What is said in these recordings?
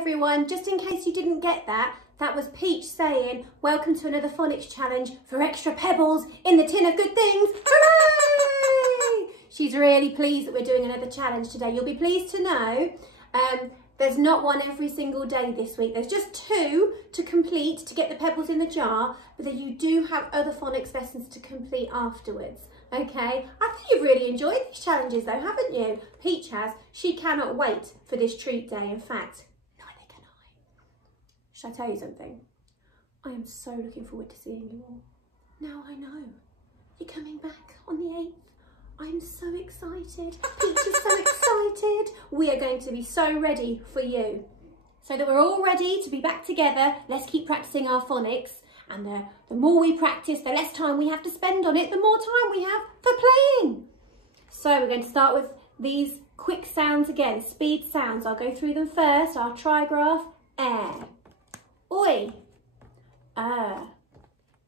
everyone, just in case you didn't get that, that was Peach saying, welcome to another phonics challenge for extra pebbles in the tin of good things. Hooray! She's really pleased that we're doing another challenge today. You'll be pleased to know there's not one every single day this week. There's just 2 to complete to get the pebbles in the jar, but then you do have other phonics lessons to complete afterwards. Okay, I think you've really enjoyed these challenges though, haven't you? Peach has. She cannot wait for this treat day. In fact, neither can I. Should I tell you something? I am so looking forward to seeing you all. Now I know you're coming back on the 8th. I'm so excited. Peach is so excited. We are going to be so ready for you. So that we're all ready to be back together, let's keep practicing our phonics. And the more we practice, the less time we have to spend on it, the more time we have for playing. So we're going to start with these quick sounds again, speed sounds. I'll go through them first. Our trigraph, air. Oi,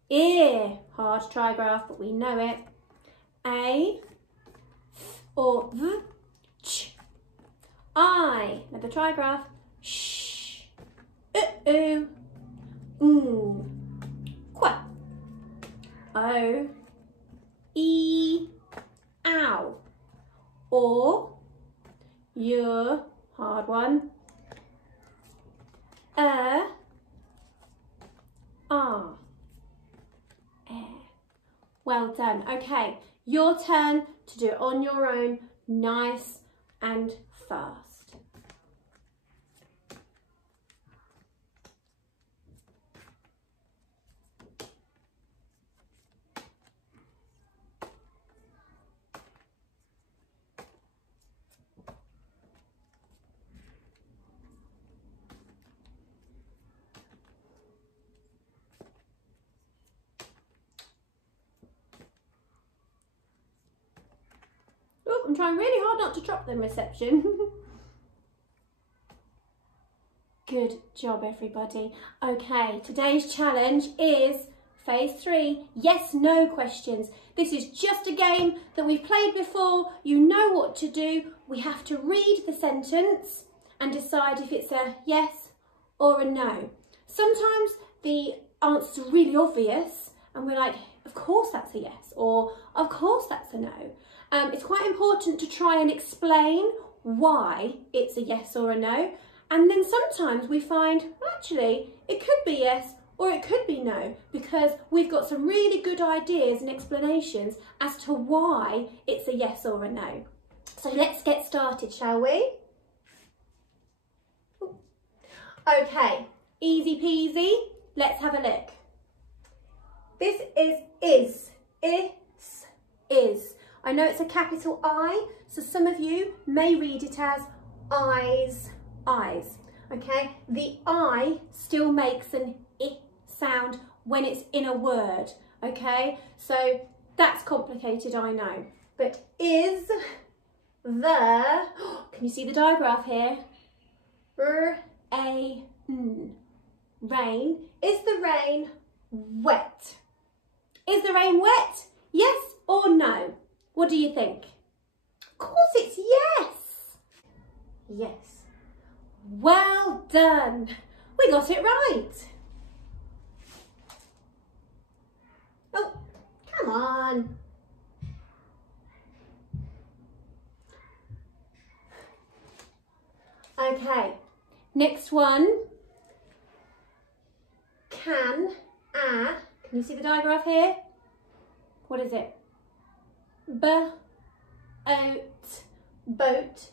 ear. Hard trigraph, but we know it. A, or v, ch. I, another trigraph, sh, oo, qua. O, e, ow. Or, your, hard one, ah, air. Well done. Okay, your turn to do it on your own, nice and fast. I'm trying really hard not to drop them, reception. Good job, everybody. Okay, today's challenge is phase 3, yes, no questions. This is just a game that we've played before. You know what to do. We have to read the sentence and decide if it's a yes or a no. Sometimes the answers are really obvious and we're like, of course that's a yes, or of course that's a no. It's quite important to try and explain why it's a yes or a no. And then sometimes we find, actually, it could be yes or it could be no, because we've got some really good ideas and explanations as to why it's a yes or a no. So let's get started, shall we? Okay, easy peasy. Let's have a look. This is. I know it's a capital I, so some of you may read it as eyes, okay? The I still makes an I sound when it's in a word, okay? So that's complicated, I know. But is the, can you see the digraph here? Rain. Is the rain wet? Is the rain wet? Yes or no? What do you think? Of course it's yes. Yes. Well done. We got it right. Oh, come on. Okay, next one. Can you see the digraph here? What is it? Boat,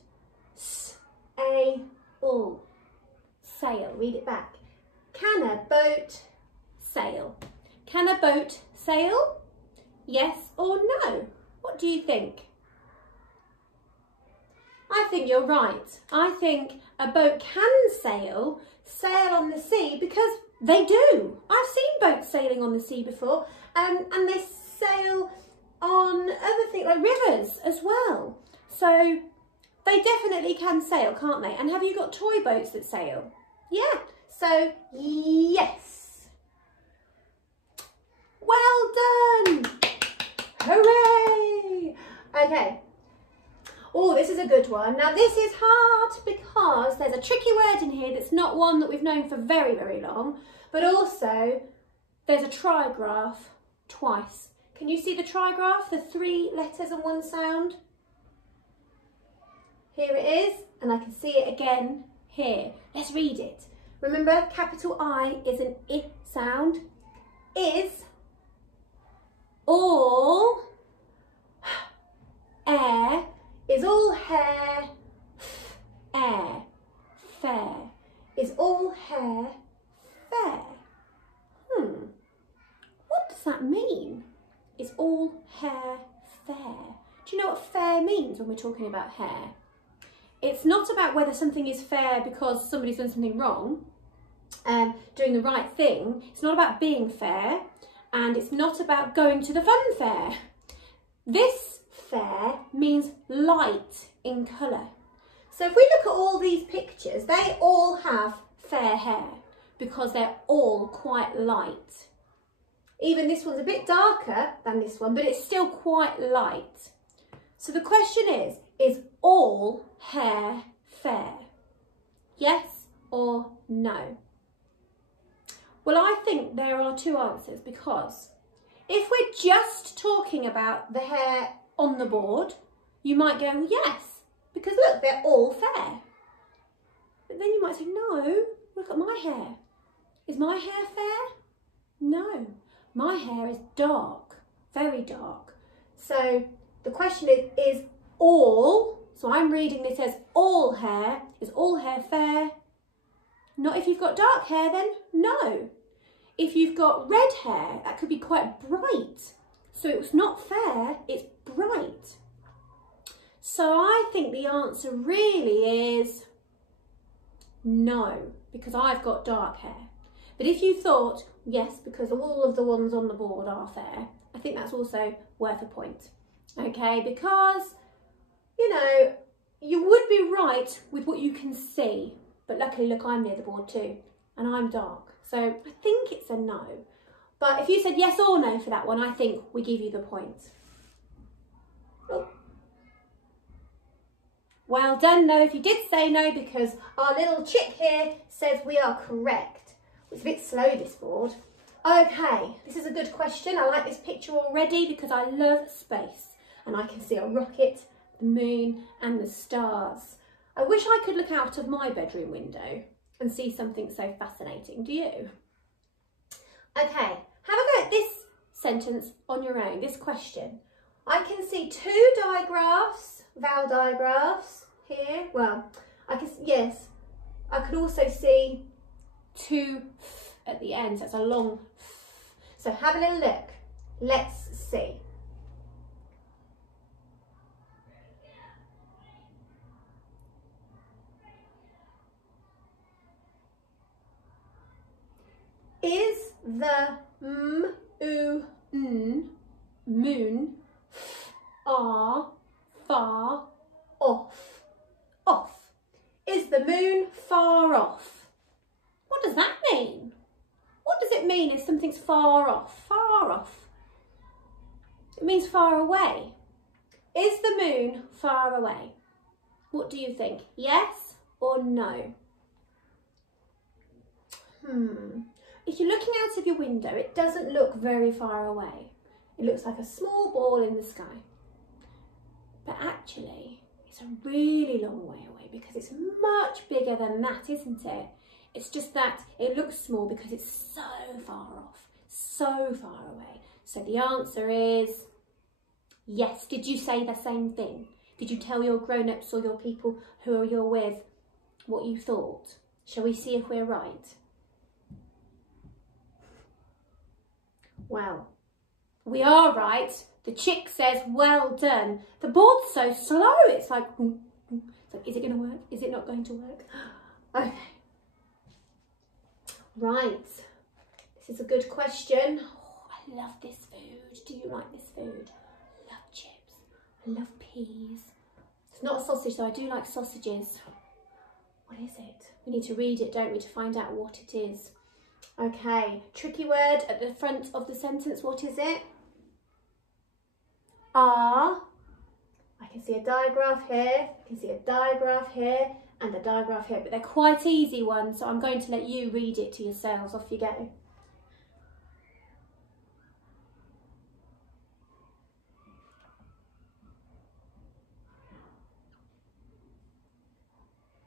sail. Sail, read it back. Can a boat sail? Can a boat sail? Yes or no? What do you think? I think you're right. I think a boat can sail on the sea because they do. I've seen boats sailing on the sea before, and they sail on other things like rivers as well. So they definitely can sail, can't they? And have you got toy boats that sail? Yeah, so yes. Well done. Hooray. Okay, Oh, this is a good one. Now this is hard because there's a tricky word in here that's not one that we've known for very, very long, but also there's a trigraph twice. Can you see the trigraph, the 3 letters and 1 sound? Here it is, and I can see it again here. Let's read it. Remember, capital I is an I sound. Is all air, is all hair air, fair, is all hair fair. What does that mean? Is all hair fair? Do you know what fair means when we're talking about hair? It's not about whether something is fair because somebody's done something wrong, doing the right thing. It's not about being fair, and it's not about going to the fun fair. This fair means light in colour. So if we look at all these pictures, they all have fair hair because they're all quite light. Even this one's a bit darker than this one, but it's still quite light. So the question is all hair fair? Yes or no? Well, I think there are 2 answers, because if we're just talking about the hair on the board, you might go, well, yes, because look, they're all fair. But then you might say, no, look at my hair. Is my hair fair? No, my hair is dark, very dark. So the question is all, so I'm reading this as all hair. Is all hair fair? Not if you've got dark hair then, no. If you've got red hair, that could be quite bright. So it's not fair, it's bright. So I think the answer really is no, because I've got dark hair. But if you thought, yes, because all of the ones on the board are fair, I think that's also worth a point. Okay, because, you know, you would be right with what you can see, but luckily, look, I'm near the board too, and I'm dark. So I think it's a no. But if you said yes or no for that one, I think we give you the point. Oh. Well done, though, if you did say no, because our little chick here says we are correct. It's a bit slow, this board. Okay, this is a good question. I like this picture already because I love space. And I can see a rocket, the moon and the stars. I wish I could look out of my bedroom window and see something so fascinating. Do you? Okay, have a go at this sentence on your own, this question. I can see 2 digraphs, vowel digraphs here. Well, I can, yes, I can also see 2 f at the end, so it's a long f. So have a little look. Let's see. Is the moon far off? Off. Is the moon far off? What does that mean? What does it mean if something's far off? Far off. It means far away. Is the moon far away? What do you think? Yes or no? If you're looking out of your window, it doesn't look very far away. It looks like a small ball in the sky. But actually, it's a really long way away because it's much bigger than that, isn't it? It's just that it looks small because it's so far off, so far away. So the answer is yes. Did you say the same thing? Did you tell your grown-ups or your people who you're with what you thought? Shall we see if we're right? Well, we are right. The chick says, well done. The board's so slow. It's like, is it going to work? Is it not going to work? Okay. Right. This is a good question. Oh, I love this food. Do you like this food? I love chips. I love peas. It's not a sausage, though. I do like sausages. What is it? We need to read it, don't we, to find out what it is. Okay, tricky word at the front of the sentence. What is it? Are, I can see a digraph here, I can see a digraph here, and a digraph here, but they're quite easy ones, so I'm going to let you read it to yourselves. Off you go.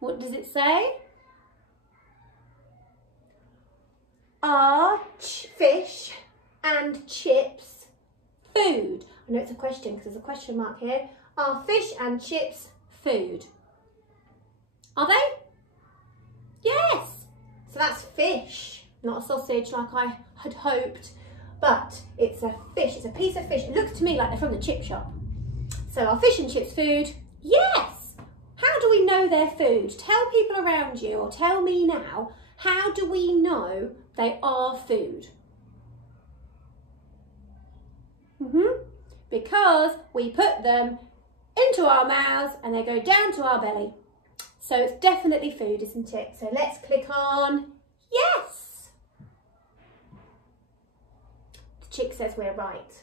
What does it say? Are fish and chips food? I know it's a question because there's a question mark here. Are fish and chips food? Are they? Yes. So that's fish, not a sausage like I had hoped, but it's a fish. It's a piece of fish. It looks to me like they're from the chip shop. So are fish and chips food? Yes. How do we know they're food? Tell people around you, or tell me now, how do we know they are food? Because we put them into our mouths and they go down to our belly. So it's definitely food, isn't it? So let's click on yes. The chick says we're right.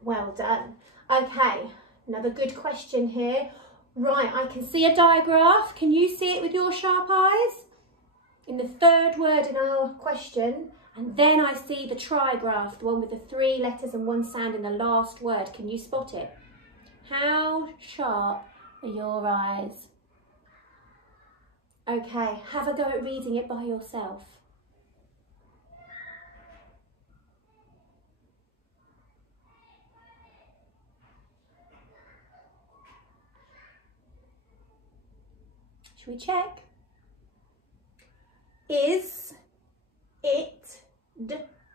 Well done. Okay, another good question here. Right, I can see a digraph. Can you see it with your sharp eyes? In the third word in our question. And then I see the trigraph, the one with the 3 letters and 1 sound in the last word. Can you spot it? How sharp are your eyes? Okay, have a go at reading it by yourself. Shall we check? Is it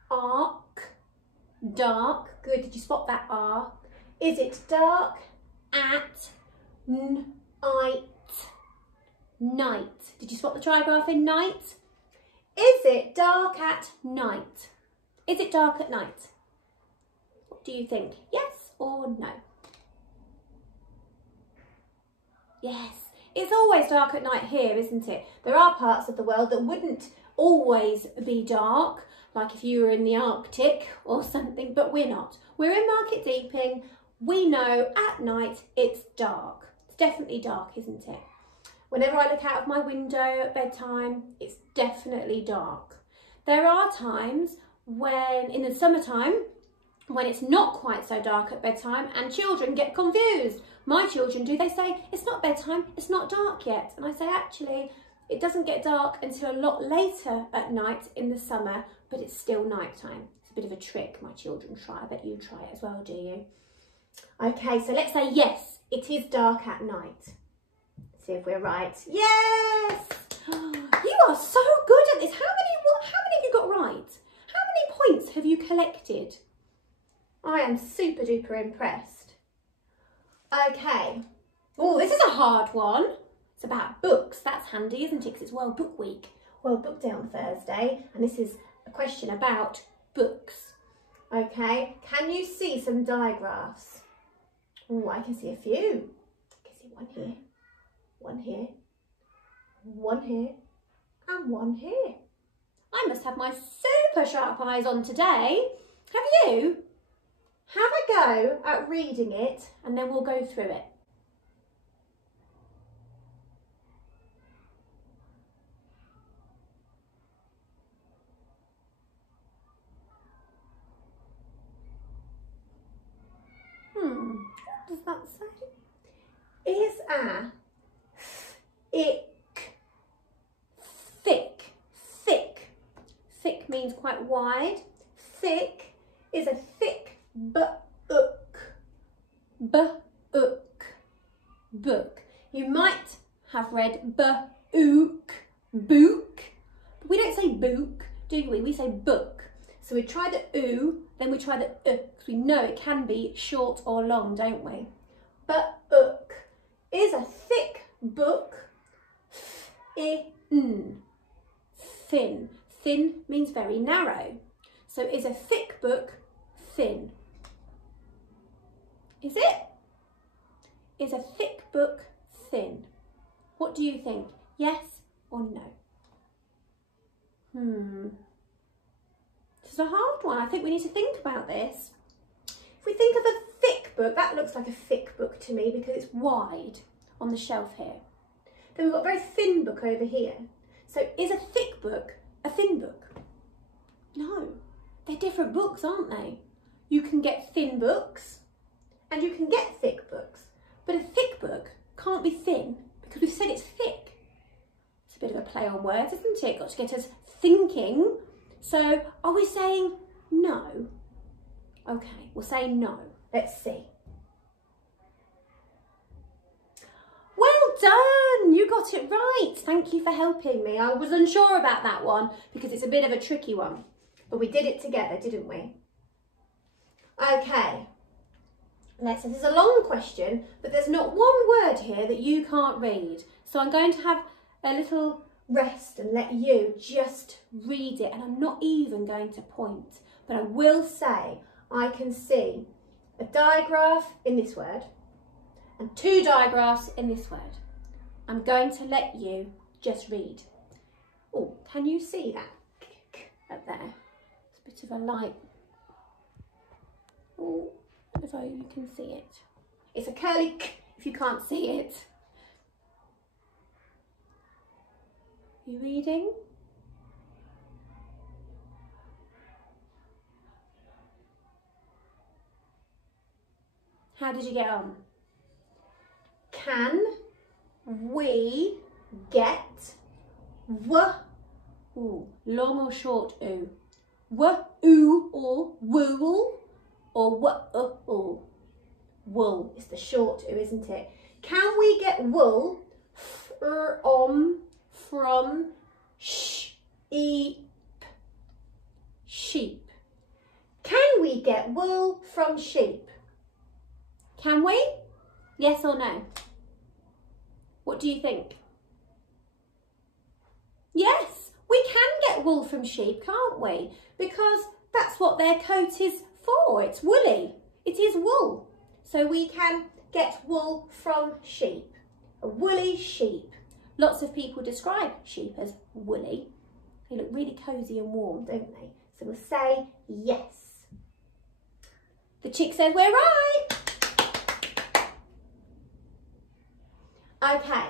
dark? Dark. Good. Did you spot that R? Is it dark at night? Night. Did you spot the trigraph in night? Is it dark at night? Is it dark at night? What do you think? Yes or no? Yes. It's always dark at night here, isn't it? There are parts of the world that wouldn't always be dark, like if you were in the Arctic or something, but we're not. We're in Market Deeping. We know at night it's dark. It's definitely dark, isn't it? Whenever I look out of my window at bedtime, it's definitely dark. There are times when, in the summertime, when it's not quite so dark at bedtime and children get confused. My children do, they say, it's not bedtime, it's not dark yet. And I say, actually, it doesn't get dark until a lot later at night in the summer, but it's still nighttime. It's a bit of a trick my children try. I bet you try it as well, do you? Okay, so let's say yes, it is dark at night. Let's see if we're right. Yes! You are so good at this. How many have you got right? How many points have you collected? I am super duper impressed. Okay. Oh, this is a hard one. It's about books. That's handy, isn't it? Because it's World Book Week. World Book Day on Thursday. And this is a question about books. Okay. Can you see some digraphs? Oh, I can see a few. I can see one here, one here, one here, and one here. I must have my super sharp eyes on today. Have you? Have a go at reading it and then we'll go through it. What does that say? Is a ick, thick, thick. Thick means quite wide. Thick is a thick book. Book. Book. You might have read book, book. But we don't say book, do we? We say book. So we try the oo, then we try the because we know it can be short or long, don't we? Book is a thick book. Thin. Thin. Thin means very narrow. So is a thick book thin? Is it? Is a thick book thin? What do you think? Yes or no? This is a hard one. I think we need to think about this. If we think of a thick thick book, that looks like a thick book to me because it's wide on the shelf here. Then we've got a very thin book over here. So is a thick book a thin book? No, they're different books, aren't they? You can get thin books and you can get thick books, but a thick book can't be thin because we've said it's thick. It's a bit of a play on words, isn't it? Got to get us thinking. So are we saying no? Okay, we'll say no. Let's see. Well done, you got it right. Thank you for helping me. I was unsure about that one because it's a bit of a tricky one, but we did it together, didn't we? Okay, this is a long question, but there's not one word here that you can't read. So I'm going to have a little rest and let you just read it, and I'm not even going to point, but I will say I can see a digraph in this word and two digraphs in this word. I'm going to let you just read. Oh, can you see that up there? It's a bit of a light. Oh, if you can see it. It's a curly k if you can't see it. You reading? How did you get on? Can we get ooh, long or short oo? Oo or wool or wool is the short oo, isn't it? Can we get wool from sheep? Sheep. Can we get wool from sheep? Can we? Yes or no? What do you think? Yes, we can get wool from sheep, can't we? Because that's what their coat is for. It's woolly. It is wool. So we can get wool from sheep. A woolly sheep. Lots of people describe sheep as woolly. They look really cosy and warm, don't they? So we'll say yes. The chick says we're right. Okay.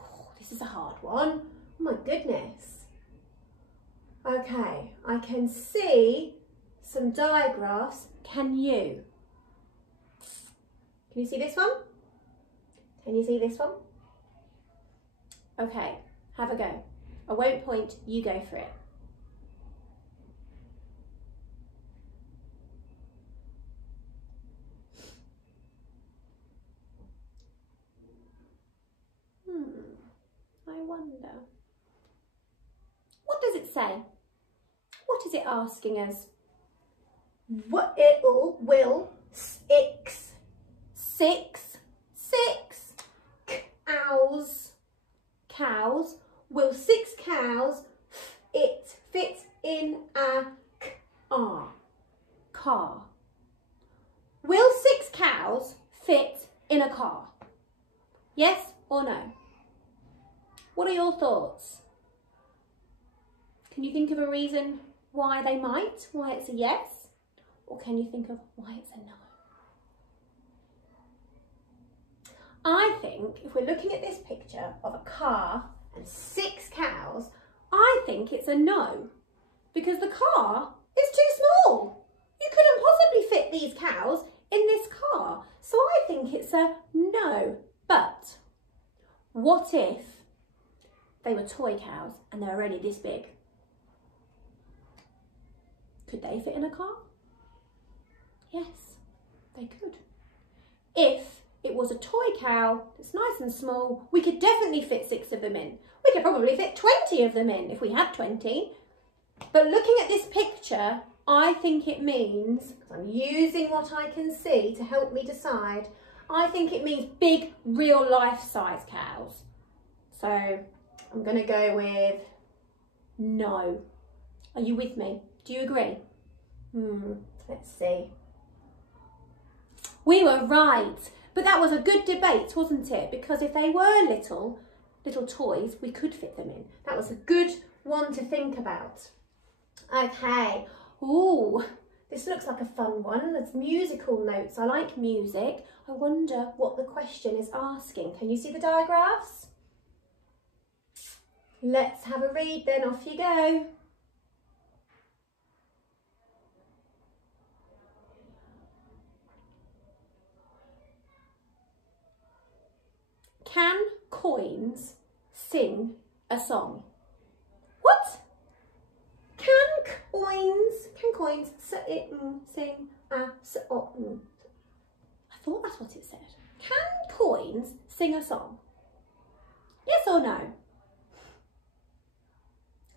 Oh, this is a hard one. Oh my goodness. Okay, I can see some digraphs. Can you? Can you see this one? Can you see this one? Okay, have a go. I won't point, you go for it. I wonder. What does it say? What is it asking us? What it'll, will, six, cows, will 6 cows it fit in a car? Will 6 cows fit in a car? Yes or no? What are your thoughts? Can you think of a reason why they might? Why it's a yes? Or can you think of why it's a no? I think if we're looking at this picture of a car and 6 cows, I think it's a no. Because the car is too small. You couldn't possibly fit these cows in this car. So I think it's a no. But what if they were toy cows and they were only this big? Could they fit in a car? Yes, they could. If it was a toy cow that's nice and small, we could definitely fit 6 of them in. We could probably fit 20 of them in if we had 20. But looking at this picture, I think it means, because I'm using what I can see to help me decide, I think it means big, real life size cows. So I'm going to go with no. Are you with me? Do you agree? Let's see. We were right. But that was a good debate, wasn't it? Because if they were little toys, we could fit them in. That was a good one to think about. Okay. Ooh, This looks like a fun one. There's musical notes. I like music. I wonder what the question is asking. Can you see the digraphs? Let's have a read then. Off you go. Can coins sing a song? What? Can coins sing a song? I thought that's what it said. Can coins sing a song? Yes or no?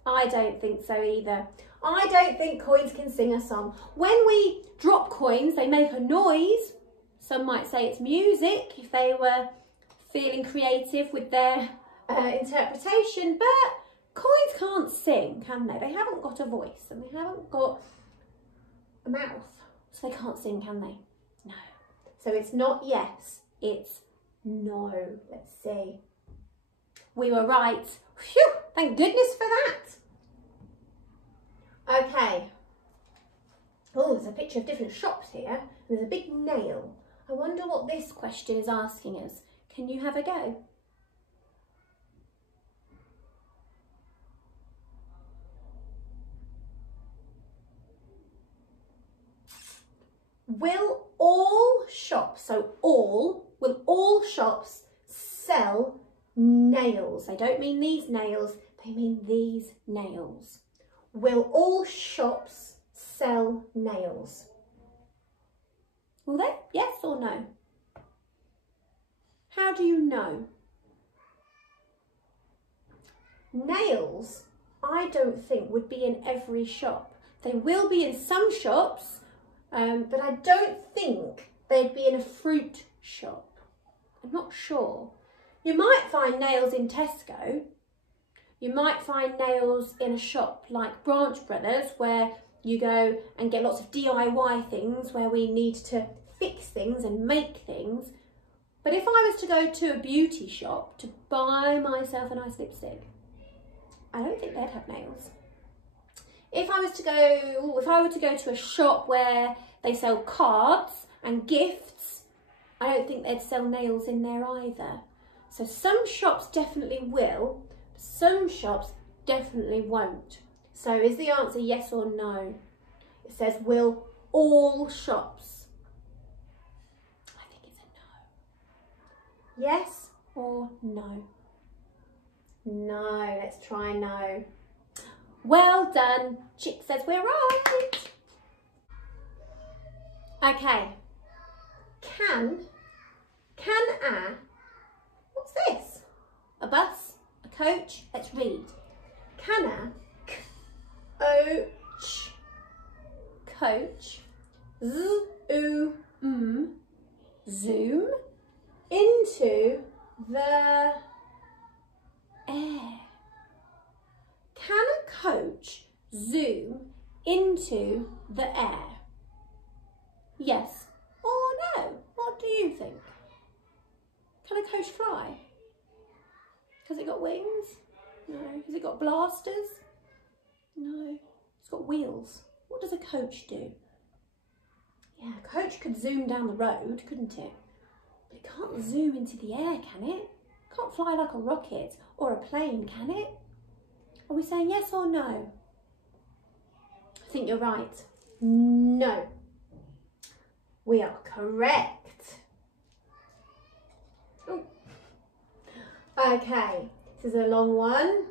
I don't think so either. I don't think coins can sing a song. When we drop coins, they make a noise. Some might say it's music if they were feeling creative with their interpretation, but coins can't sing, can they? They haven't got a voice and they haven't got a mouth, so they can't sing, can they? No. So it's not yes, it's no. Let's see. We were right. Phew, thank goodness for that. Okay. Oh, there's a picture of different shops here. And there's a big nail. I wonder what this question is asking us. Can you have a go? Will all shops, will all shops sell nails? They don't mean these nails, they mean these nails. Will all shops sell nails? Will they? Yes or no? How do you know? Nails, I don't think would be in every shop. They will be in some shops, but I don't think they'd be in a fruit shop. I'm not sure. You might find nails in Tesco. You might find nails in a shop like Branch Brothers, where you go and get lots of DIY things where we need to fix things and make things. But if I was to go to a beauty shop to buy myself a nice lipstick, I don't think they'd have nails. If I were to go to a shop where they sell cards and gifts, I don't think they'd sell nails in there either. So some shops definitely will, some shops definitely won't. So is the answer yes or no? It says, will all shops? I think it's a no. Yes or no? No, let's try no. Well done. Chick says we're right. Okay. What's this? A bus? A coach? Let's read. Can a coach zoom into the air? Can a coach zoom into the air? Yes or no? What do you think? Can a coach fly? Has it got wings? No. Has it got blasters? No. It's got wheels. What does a coach do? Yeah, a coach could zoom down the road, couldn't it? But it can't zoom into the air, can it? It can't fly like a rocket or a plane, can it? Are we saying yes or no? I think you're right. No. We are correct. Ooh. Okay, this is a long one.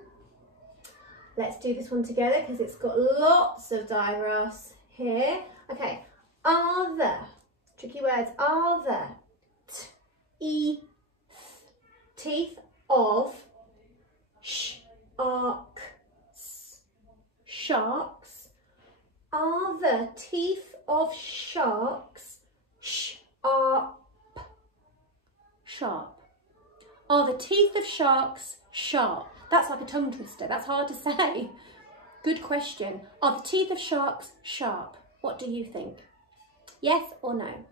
Let's do this one together because it's got lots of digraphs here. Okay, are the, tricky words, are the teeth of sharks? Are the teeth of sharks sharp? Are the teeth of sharks sharp? That's like a tongue twister. That's hard to say. Good question. Are the teeth of sharks sharp? What do you think? Yes or no?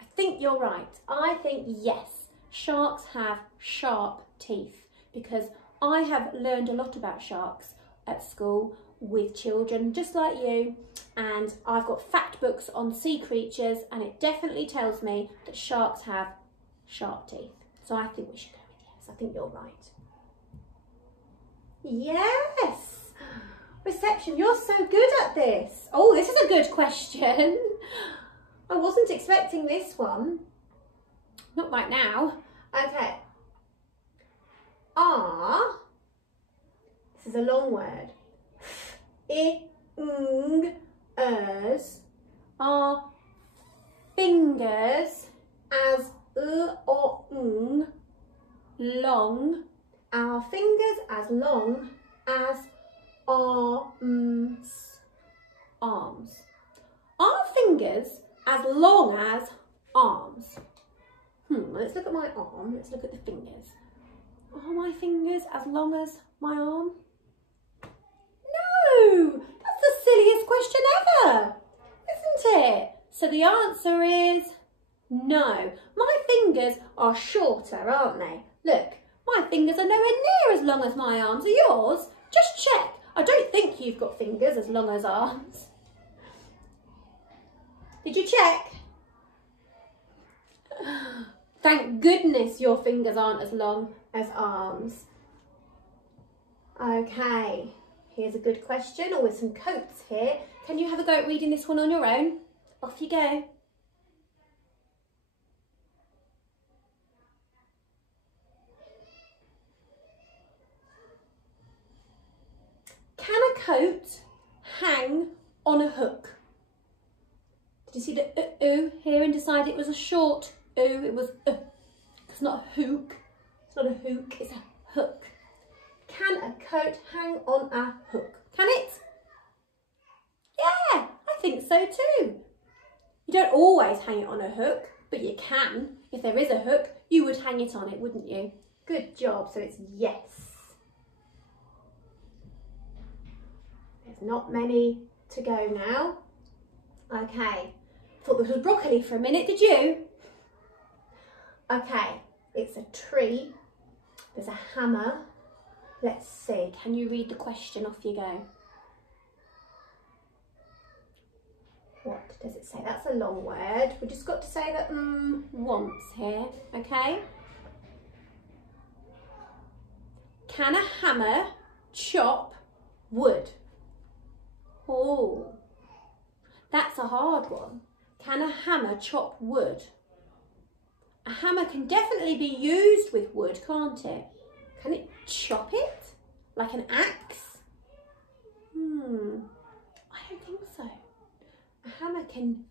I think you're right. I think yes. Sharks have sharp teeth because I have learned a lot about sharks at school with children just like you, and I've got fact books on sea creatures, and it definitely tells me that sharks have sharp teeth. So I think we should go with yes. I think you're right. Yes! Reception, you're so good at this. Oh, this is a good question. I wasn't expecting this one. Not right now. Okay. This is a long word. Ers are fingers as or long. Our fingers as long as arms. Arms. Are fingers as long as arms? Let's look at my arm. Let's look at the fingers. Are my fingers as long as my arm? No! That's the silliest question ever, isn't it? So the answer is no. My fingers are shorter, aren't they? Look, my fingers are nowhere near as long as my arms. Are yours? Just check. I don't think you've got fingers as long as arms. Did you check? Thank goodness your fingers aren't as long as arms. Okay, here's a good question. Oh, with some coats here. Can you have a go at reading this one on your own? Off you go. Can a coat hang on a hook? Did you see the ooh here and decide it was a short ooh? It was it's not a hook. It's not a hook, it's a hook. Can a coat hang on a hook? Can it? Yeah, I think so too. You don't always hang it on a hook, but you can. If there is a hook, you would hang it on it, wouldn't you? Good job, so it's yes. There's not many to go now. Okay, thought this was broccoli for a minute, did you? Okay, it's a tree. There's a hammer. Let's see, can you read the question? Off you go. What does it say? That's a long word. We just got to say that once here, okay? Can a hammer chop wood? Oh, that's a hard one. Can a hammer chop wood? A hammer can definitely be used with wood, can't it? Can it chop it? Like an axe? I don't think so. A hammer can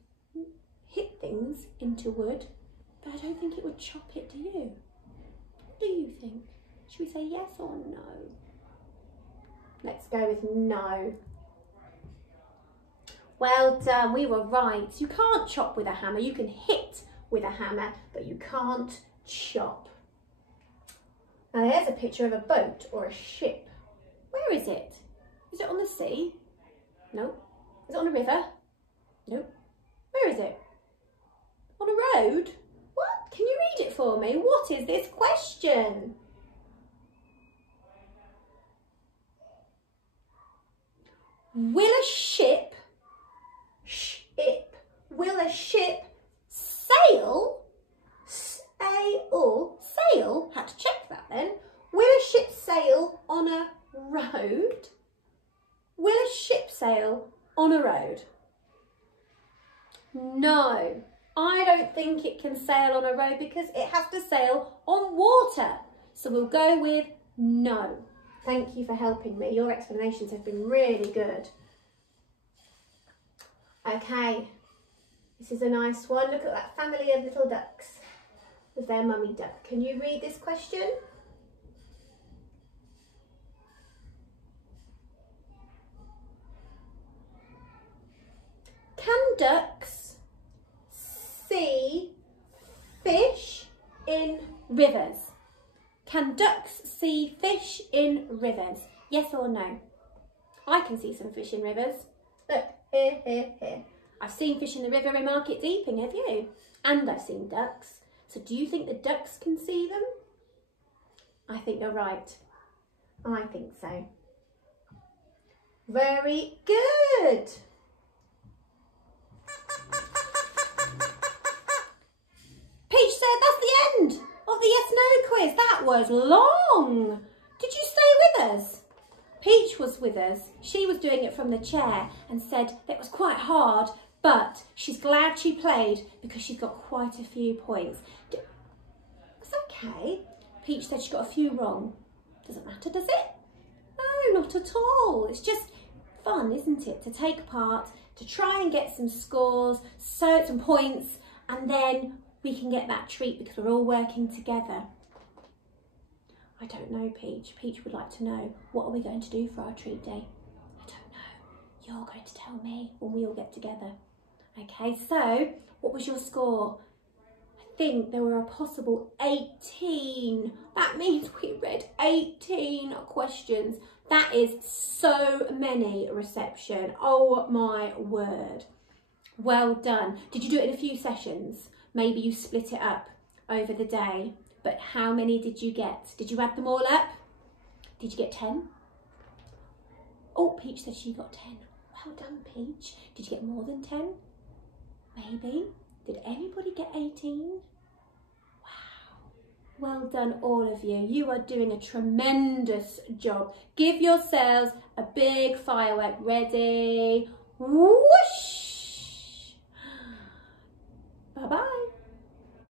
hit things into wood, but I don't think it would chop it, do you? What do you think? Should we say yes or no? Let's go with no. Well done, we were right. You can't chop with a hammer. You can hit with a hammer, but you can't chop. Now there's a picture of a boat or a ship. Where is it? Is it on the sea? No. Is it on a river? No. Where is it? On a road? What? Can you read it for me? What is this question? Will a ship will a ship sail? Sail? Had to check that then. Will a ship sail on a road? Will a ship sail on a road? No, I don't think it can sail on a road because it has to sail on water. So we'll go with no. Thank you for helping me. Your explanations have been really good. Okay, this is a nice one. Look at that family of little ducks with their mummy duck. Can you read this question? Can ducks see fish in rivers? Can ducks see fish in rivers? Yes or no? I can see some fish in rivers. Look, here. I've seen fish in the river in Market Deeping, have you? And I've seen ducks. So do you think the ducks can see them? I think you're right. I think so. Very good. Peach said that's the end of the yes/no quiz. That was long. Did you stay with us? Peach was with us. She was doing it from the chair and said that it was quite hard, but she's glad she played because she's got quite a few points. It's okay. Peach said she got a few wrong. Doesn't matter, does it? No, not at all. It's just fun, isn't it? To take part, to try and get some scores, so some points, and then we can get that treat because we're all working together. I don't know, Peach. Peach would like to know, what are we going to do for our treat day? I don't know. You're going to tell me when we all get together. Okay, so what was your score? I think there were a possible 18. That means we read 18 questions. That is so many, Reception. Oh my word. Well done. Did you do it in a few sessions? Maybe you split it up over the day. But how many did you get? Did you add them all up? Did you get 10? Oh, Peach said she got 10. Well done, Peach. Did you get more than 10? Maybe. Did anybody get 18? Wow. Well done, all of you. You are doing a tremendous job. Give yourselves a big firework. Ready? Whoosh!